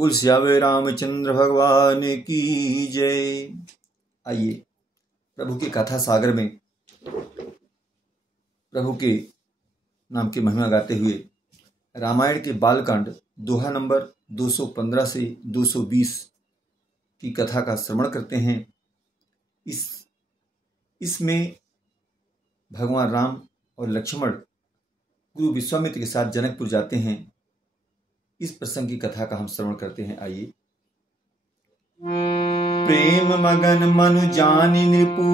बोल सियावे रामचंद्र भगवान की जय। आइए प्रभु की कथा सागर में प्रभु के नाम की महिमा गाते हुए रामायण के बालकांड दोहा नंबर 215 से 220 की कथा का श्रवण करते हैं। इसमें भगवान राम और लक्ष्मण गुरु विश्वामित्र के साथ जनकपुर जाते हैं। इस प्रसंग की कथा का हम श्रवण करते हैं। आइए। प्रेम मगन मनु जानि नृपु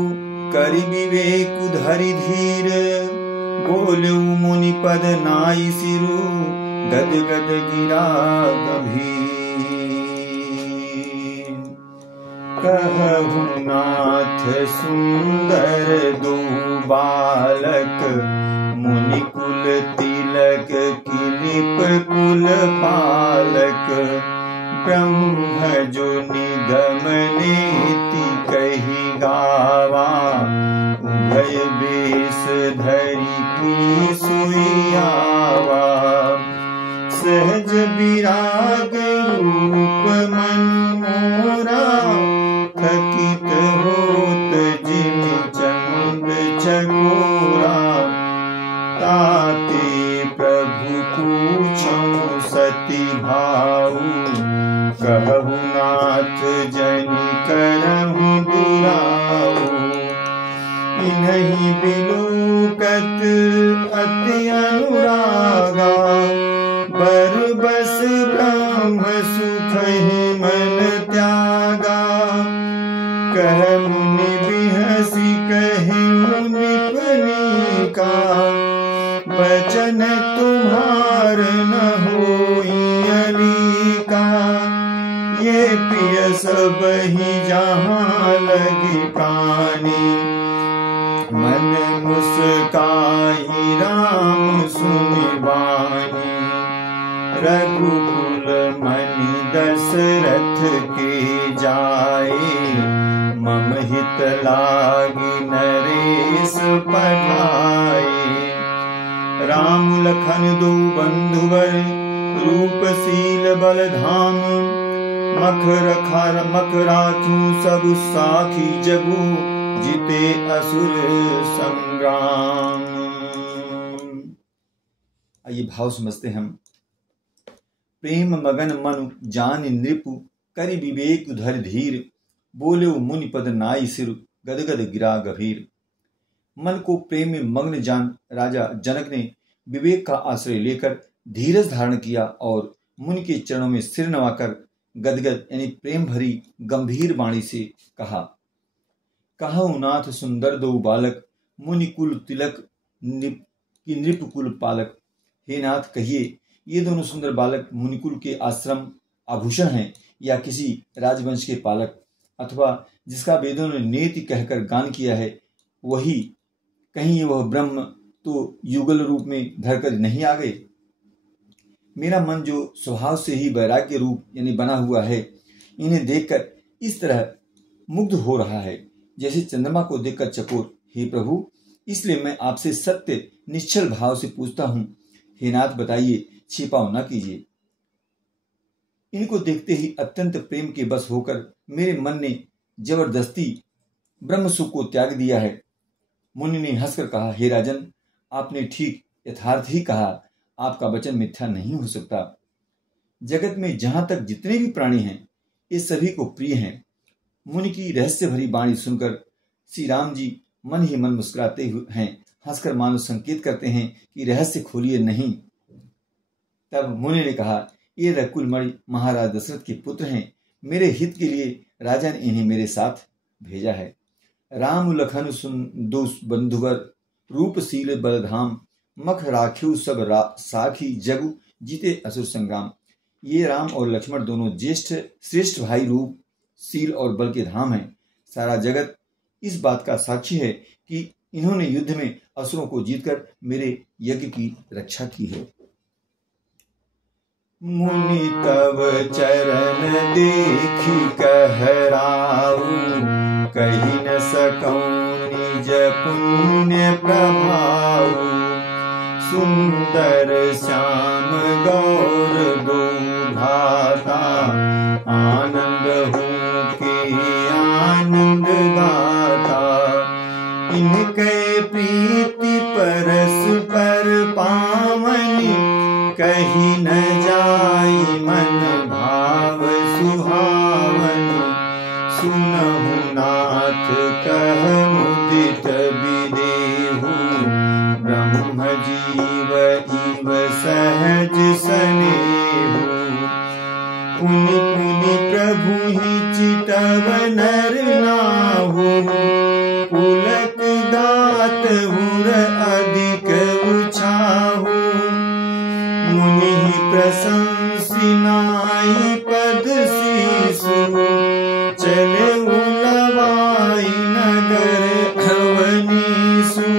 करि विवेक धरि धीर बोलऊ मुनि पद नाई सिरु गद गद गिरा गंभीर कहु नाथ सुंदर दो बालक मुनि कुल तिलक किलिप कुल पालक ब्रह्म जो निगम नीति कही गावा उभय बेस धरि की सुइयावा सहज विराग रूप मन मोरा थकित होत जिन चंद चकोरा ताते प्रभु पूछऊं सती भाऊ कहु नाथ जनि करहु दुराऊ इन्हीं बिलुकत अति अनुरागा बरबस ब्रह्म सुख ही मन त्यागा कह मुनि बिहसी कहे निपनी का वचन तुम्हार न होई अलीका ये पिय सब ही जहाँ लगी प्राणी मन मुस्काई राम सुनि वाणी रघुकुल मणि दशरथ के जाए मम हित लागी नरेश पठाए राम लखन दो बंधुवर रूपशील बलधाम मख राखू सब साखी जगु जीते असुर संग्राम। आइए भाव समझते हम। प्रेम मगन मनु जानि नृपु करि विवेक धरि धीर बोले मुनि पद नाई सिर गदगद गिरा गभीर। मन को प्रेम में मग्न जान राजा जनक ने विवेक का आश्रय लेकर धीरज धारण किया और मुनि के चरणों में सिर नवाकर गदगद यानी प्रेम भरी गंभीर वाणी से कहा, कहु नाथ सुंदर दो बालक मुनि कुल तिलक की नृप कुल पालक। हे नाथ कहिए ये दोनों सुंदर बालक मुनिकुल के आश्रम आभूषण हैं या किसी राजवंश के पालक, अथवा जिसका वेदों ने नेति कहकर गान किया है वही कहीं वह ब्रह्म तो युगल रूप में धरकर नहीं आ गए। मेरा मन जो स्वभाव से ही वैराग्य रूप यानी बना हुआ है, इन्हें देखकर इस तरह मुग्ध हो रहा है जैसे चंद्रमा को देखकर चकोर। हे प्रभु, इसलिए मैं आपसे सत्य निश्चल भाव से पूछता हूं। हे नाथ बताइए, छिपाव न कीजिए। इनको देखते ही अत्यंत प्रेम के बस होकर मेरे मन ने जबरदस्ती ब्रह्म सुख को त्याग दिया है। मुनि ने हंसकर कहा, हे राजन, आपने ठीक यथार्थ ही कहा। आपका वचन मिथ्या नहीं हो सकता। जगत में जहां तक जितने भी प्राणी हैं ये सभी को प्रिय हैं। मुनि की रहस्य भरी वाणी सुनकर श्री राम जी मन ही मन मुस्कुराते हुए हैं, हंसकर मानो संकेत करते हैं कि रहस्य खोलिए नहीं। तब मुनि ने कहा, ये रकुल मणि महाराज दशरथ के पुत्र हैं। मेरे हित के लिए राजा ने इन्हें मेरे साथ भेजा है। राम लखन सुन दो बंधुवर रूपशील बलधाम मख राख्यु सब साखी जगु जीते असुर संग्राम। ये राम और लक्ष्मण दोनों ज्येष्ठ श्रेष्ठ भाई रूप शील और बल के धाम हैं। सारा जगत इस बात का साक्षी है कि इन्होंने युद्ध में असुरों को जीतकर मेरे यज्ञ की रक्षा की है। मुनि तव चरण देखी कहराऊ कही न सकऊं निज पुण्य प्रभाऊ सुंदर श्याम गौर दो भ्राता पुनि पुनि प्रभु ही चितव नर नाहु, पुलक गात हुर अधिक उछाहु। मुनि प्रशंसी नाई पद शीसु, चले उलवाई नगर अवनीसु।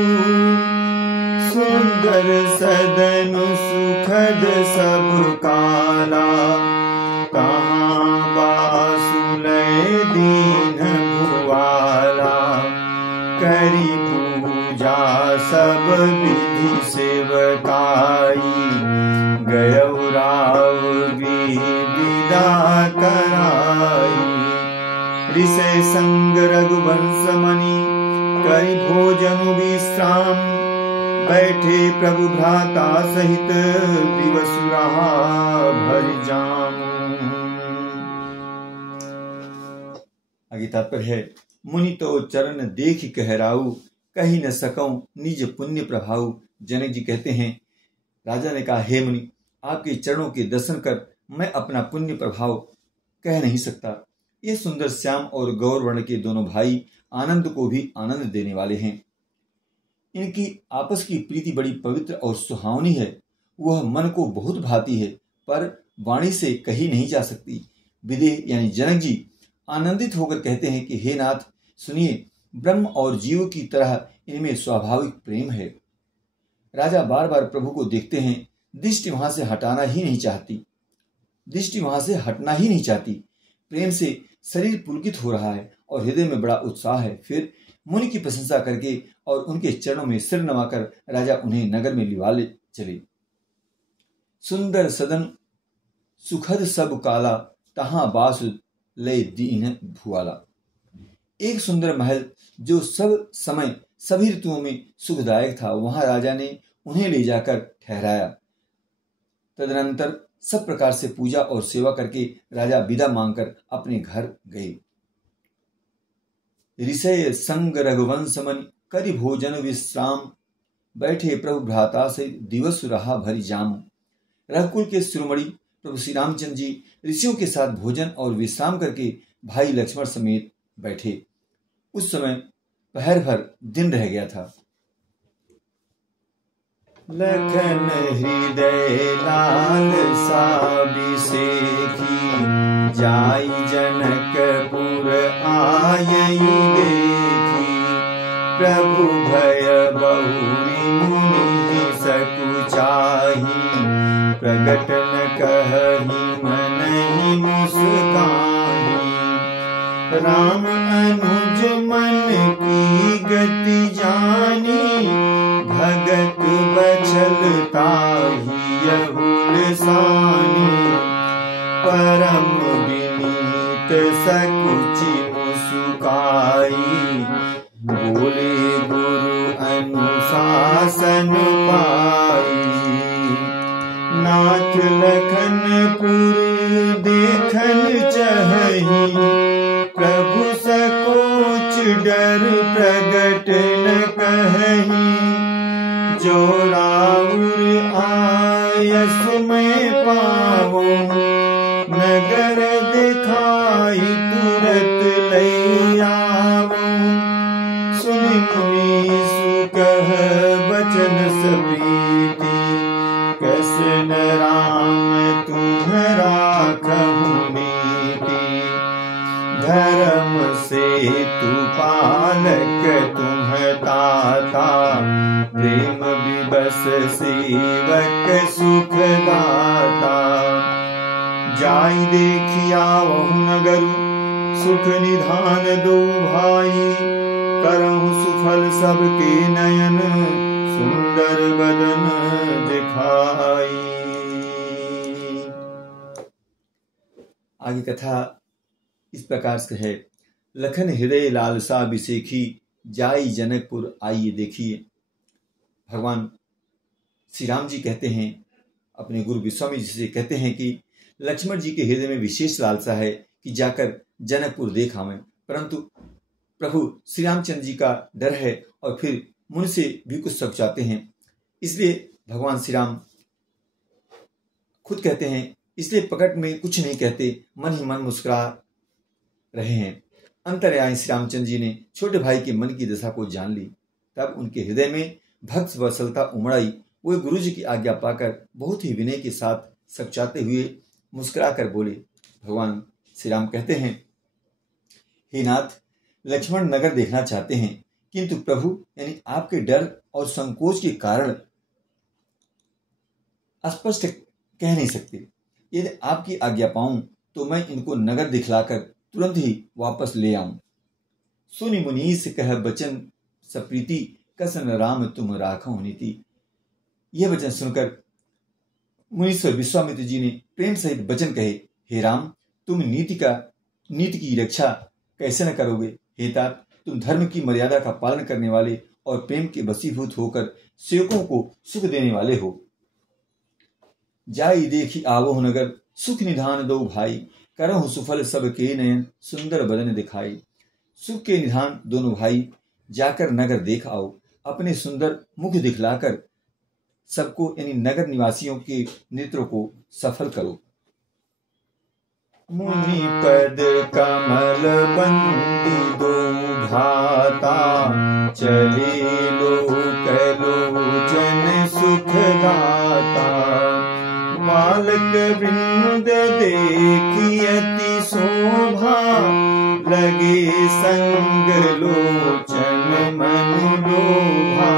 सुंदर सदन सुखद सब काला, कहाँ बासुलय दीन भुआला। करी पूजा सब विधि सेवकाई, गयौ राव विदा कराई। ऋषय संग रघुवंश मणि, करि भोजन विश्राम। बैठे प्रभु भ्राता सहित, दिवस रहा भर जाम। आगे तात्पर्य है, मुनि तो चरण देख कहराऊ, कही न सकऊं निज पुण्य प्रभाव। जनक जी कहते हैं, राजा ने कहा, हे मुनि, आपके चरणों के दर्शन कर मैं अपना पुण्य प्रभाव कह नहीं सकता। ये सुंदर श्याम और गौर वर्ण के दोनों भाई आनंद को भी आनंद देने वाले हैं। इनकी आपस की प्रीति बड़ी पवित्र और सुहावनी है। वह मन को बहुत भाती है, पर वाणी से कही नहीं जा सकती। विदेह यानी जनक जी आनंदित होकर कहते हैं कि हे नाथ, सुनिए, ब्रह्म और जीव की तरह इनमें स्वाभाविक प्रेम है। राजा बार बार प्रभु को देखते हैं, दृष्टि वहां से हटना ही नहीं चाहती। प्रेम से शरीर पुलकित हो रहा है और हृदय में बड़ा उत्साह है। फिर मुनि की प्रशंसा करके और उनके चरणों में सिर नवाकर राजा उन्हें नगर में लिवा ले चले। सुंदर सदन सुखद सब काला, तहां बास लय दीन भुआला। एक सुंदर महल जो सब समय सभी ऋतुओं में सुखदायक था, वहां राजा ने उन्हें ले जाकर ठहराया। तदनंतर सब प्रकार से पूजा और सेवा करके राजा विदा मांगकर अपने घर गए। ऋषय संग रघुवंश मन, करि भोजन विश्राम। बैठे प्रभु भ्राता से, दिवस रहा भरी जाम। रघुकुल के शिरोमणि प्रभु श्री रामचंद्र जी ऋषियों के साथ भोजन और विश्राम करके भाई लक्ष्मण समेत बैठे। उस समय पहर भर दिन रह गया था। लखन हृदय लाल साबिसेखी, जाई जनकपुर आयई देखी। प्रभु भय बहुरी मुनि सकुचाही, प्रगट न कहहि मनहि मुस्काही। राम अनुज मन की गति जानी, भगत बछलताहि यहुल सानी। परम विनीत सकुचि मुसुकाई, बोले गुरु अनुशासन पाई। नाथ लखनपुर देखन चहई, प्रभु सकोच डर प्रगट न कहई। जो राउर आयस में पावो, नगर दिखाई तुरत लई आवो। सुन मुनि सुकह बचन सप्रीति, कस न राम तुम्हरा कहु नीति। धर्म सेतु पालक तुम ताता, प्रेम विबस सेवक सुखदाता। जाई देखिया वहु नगरु, सुख निधान दो भाई। करहु सुफल सबके नयन, सुंदर बदन दिखाई। आगे कथा इस प्रकार से है। लखन हृदय लालसा बिसेखी, जाई जनकपुर आइए देखिए। भगवान श्री राम जी कहते हैं, अपने गुरु विश्वामित्र जी से कहते हैं कि लक्ष्मण जी के हृदय में विशेष लालसा है कि जाकर जनकपुर देख आवें, परंतु प्रभु श्री रामचंद्र जी का डर है और फिर मुझ से भी कुछ सब चाहते हैं। इसलिए भगवान श्री राम खुद कहते हैं इसलिए प्रकट में कुछ नहीं कहते, मन ही मन मुस्कुरा रहे हैं। अंतर्यामी श्री रामचंद्र जी ने छोटे भाई के मन की दशा को जान ली। तब उनके हृदय में भक्त वत्सलता उमड़ आई। वे गुरु जी की आज्ञा पाकर बहुत ही विनय के साथ सकचाते हुए मुस्कुरा कर बोले। भगवान श्री राम कहते हैं, हे नाथ, लक्ष्मण नगर देखना चाहते हैं, किंतु प्रभु यानी आपके डर और संकोच के कारण स्पष्ट कह नहीं सकते। यदि आपकी आज्ञा पाऊं तो मैं इनको नगर दिखलाकर तुरंत ही वापस ले आऊं। सुनि मुनीस कह बचन सप्रीति, कसन राम तुम राखो नीति। यह वचन सुनकर मुनीश्वर विश्वामित्र जी ने प्रेम सहित वचन कहे, हे राम, तुम नीति की रक्षा कैसे न करोगे। हे तात, तुम धर्म की मर्यादा का पालन करने वाले और प्रेम के वशीभूत होकर सेवकों को सुख देने वाले हो। जाई देखी आवो नगर, सुख निधान दो भाई, करहु सुफल सब के नयन, सुंदर बदन दिखाई। सुख के निधान दोनों भाई, जाकर नगर देख आओ, अपने सुंदर मुख दिखलाकर सबको यानी नगर निवासियों के नेत्रों को सफल करो। मुनि पद कमल बंदी दो भ्राता, चले लोक लोचन सुख दाता। बालक वृंद देखी अति शोभा, लगे संग लोचन मन लोभा।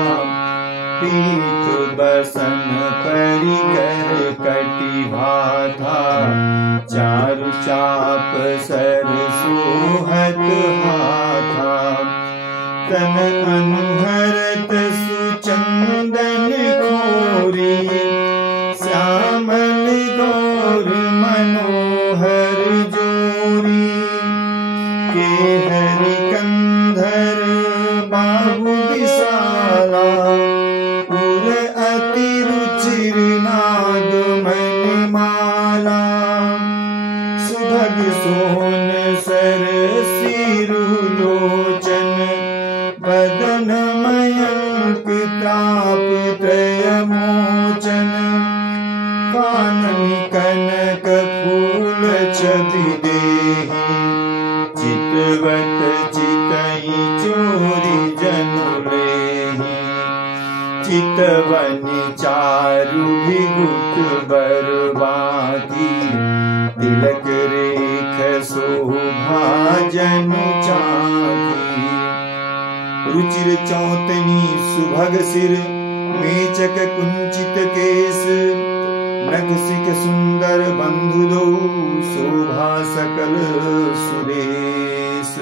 पीत बसन परिकर कटिभा था, चारु चाप सर सोहत हाथा। तन अनुहरत सुचंदन खोरी, श्यामल गौर मनोहर जोरी। के हरि कंधर बाहु विशाला, उर अति रुचिर नाद मणिमाला। सुभग सोन सर सिरु लोचन, बदन मयंक त्राप त्रय मोचन। कानन कनक फूल छवि देहि, चितवत चितई चोरी जनु लेहि। चितवनि चारु भिगुट बरबाकी, तिलक रेख शोभा जनु चाकी। रुचिर चौतनी सुभग सिर, मेचक कुंचित केस। नख सिख सुंदर बंधु दो, शोभा सकल सुरेश।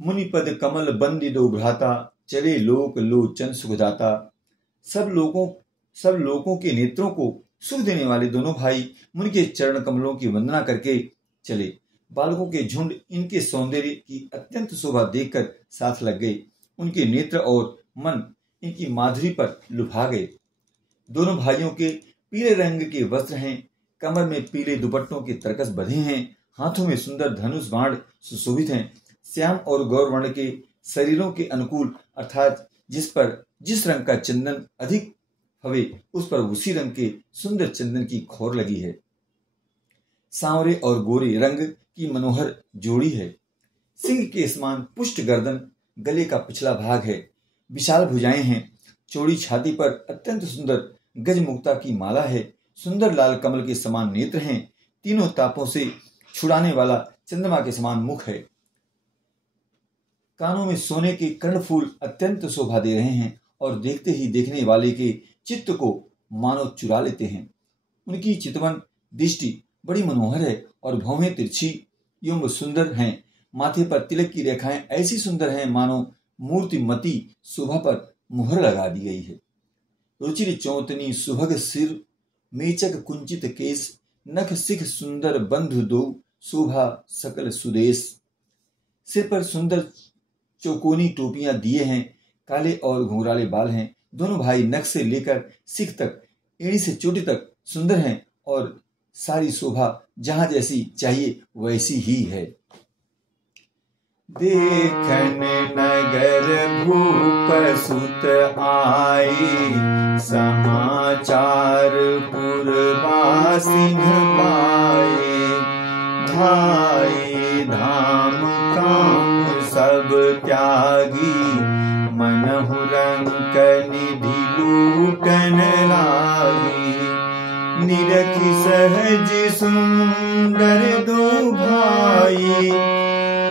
मुनिपद कमल बंदी दो भ्राता, चले लोक लोचन सुखदाता। सब लोगों के नेत्रों को सुख देने वाले दोनों भाई मुनि के चरण कमलों की वंदना करके चले। बालकों के झुंड इनके सौंदर्य की अत्यंत शोभा देखकर साथ लग गए। उनके नेत्र और मन इनकी माधुरी पर लुभा गए। दोनों भाइयों के पीले रंग के वस्त्र हैं, कमर में पीले दुपट्टों के तरकस बंधे हैं, हाथों में सुंदर धनुष बाण सुशोभित हैं। श्याम और गौर वर्ण के शरीरों के अनुकूल अर्थात जिस रंग का चंदन अधिक हवे, उस पर उसी रंग के सुंदर चंदन की खोर लगी है। सांवरे और गोरे रंग की मनोहर जोड़ी है। सिंह के समान पुष्ट गर्दन, गले का पिछला भाग है, विशाल भुजाएं हैं। चौड़ी छाती पर अत्यंत सुंदर गजमुक्ता की माला है। सुंदर लाल कमल के समान नेत्र हैं। तीनों तापों से छुड़ाने वाला चंद्रमा के समान मुख है। कानों में सोने के कर्णफूल अत्यंत शोभा दे रहे हैं और देखते ही देखने वाले के चित्त को मानो चुरा लेते हैं। उनकी चितवन दृष्टि बड़ी मनोहर है और भौहें तिरछी एवं सुंदर हैं। माथे पर तिलक की रेखाएं ऐसी सुंदर हैं मानो मूर्तिमती शोभा पर मुहर लगा दी गई है। रुचिर चौतनी सुभग सिर, मेचक कुंचित केस। नख सिख सुंदर बंधु दो, शोभा सकल सुदेश। सिर पर सुंदर चौकोनी टोपियां दिए हैं। काले और घुंघराले बाल हैं। दोनों भाई नख से लेकर सिख तक, एड़ी से चोटी तक सुंदर हैं और सारी शोभा जहां जैसी चाहिए वैसी ही है। देखन नगर भूप सुत आए, समाचार पुरवासिन पाए। धाये धाम काम सब त्यागी, मनहु रंक निधि लूटन लागी। निरखि सहज सुंदर दो भाई,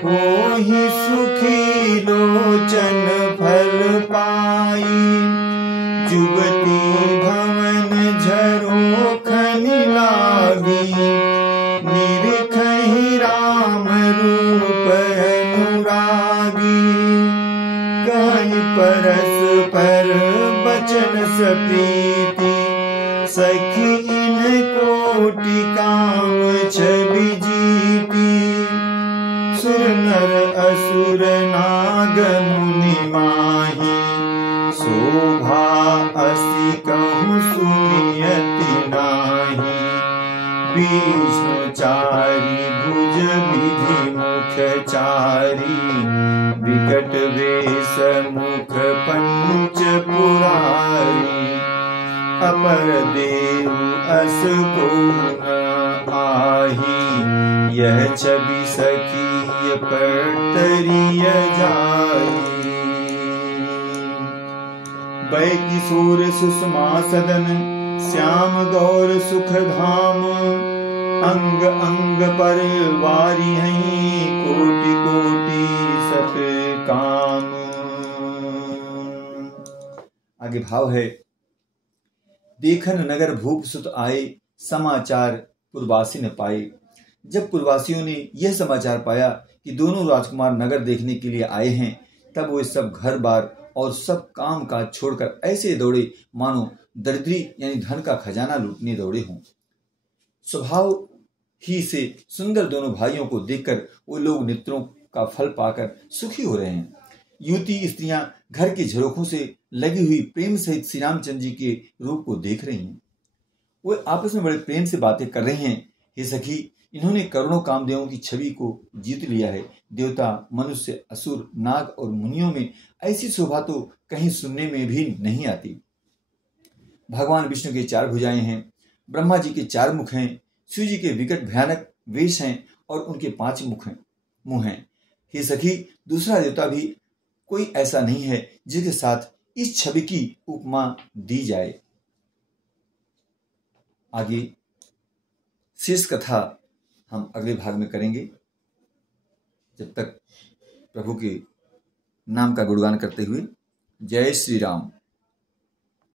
होहि सुखी लोचन फल पाई। जुगती भवन झरोखनि लागी, निरखहि राम रूप अनुरागी। कहि परस्पर बचन सप्रीति, सखी इन कोटि काम छवि जीती। सुर नर असुर नाग मुनि माही, शोभा असी कहूँ सुनियति नाही। विष्णु चारि भुज विधि मुख चारि, विकट वेश मुख पंच पुरारी। अपर देव अस को न आही, यह छवि सखी परतरिय जाई। बै किशोर सुषमा सदन, श्याम गौर सुख धाम। अंग अंग पर वारी हैं, कोटि कोटि सत काम। आगे भाव है, देखन नगर भूप सुत आए, समाचार पुरवासी न पाए। जब पुरवासियों ने यह समाचार पाया कि दोनों राजकुमार नगर देखने के लिए आए हैं, तब वे सब घर बार और सब काम काज छोड़कर ऐसे दौड़े मानो दरिद्री यानी धन का खजाना लूटने दौड़े हों। स्वभाव ही से सुंदर दोनों भाइयों को देखकर वो लोग नेत्रों का फल पाकर सुखी हो रहे हैं। युवती स्त्रियां घर के झरोखों से लगी हुई प्रेम सहित श्री रामचंद्र जी के रूप को देख रही हैं। वो आपस में बड़े प्रेम से बातें कर रही हैं। हे सखी, इन्होंने करोड़ों कामदेवों की छवि को जीत लिया है। देवता, मनुष्य, असुर, नाग और मुनियों में ऐसी शोभा तो कहीं सुनने में भी नहीं आती। भगवान विष्णु के 4 भुजाएं हैं, ब्रह्मा जी के 4 मुख हैं, शिव जी के विकट भयानक वेश हैं और उनके 5 मुंह हैं। हे सखी, दूसरा देवता भी कोई ऐसा नहीं है जिसके साथ इस छवि की उपमा दी जाए। आगे शेष कथा हम अगले भाग में करेंगे। जब तक प्रभु के नाम का गुणगान करते हुए जय श्री राम।